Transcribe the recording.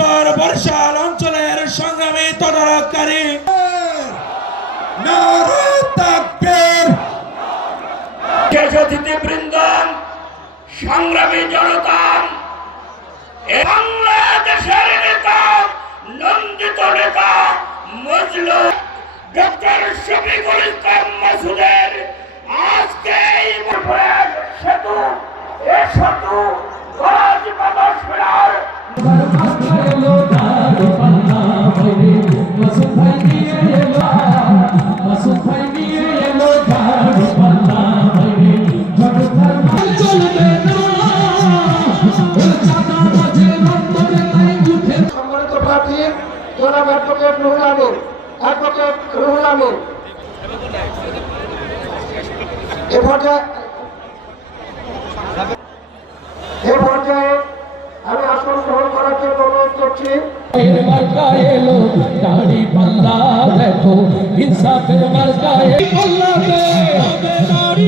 উত্তর বরিশাল অঞ্চলের সংগ্রামী তদারককারী অতিথিবৃন্দ, সংগ্রামী জনতা, বাংলাদেশের নেতা, নন্দিত নেতা মজলুম ডক্টর শফিকুল ইসলাম মাসুদের আজকে এই সেতু গজ বাতাস ফেরার জনাব অ্যাডভোকেট রুহুল আমিন এ পর্যায়ে আমি আসন গ্রহণ করার জন্য অনুরোধ করছি। দাড়ি পাল্লা দেখো ইনসাফের মার্কা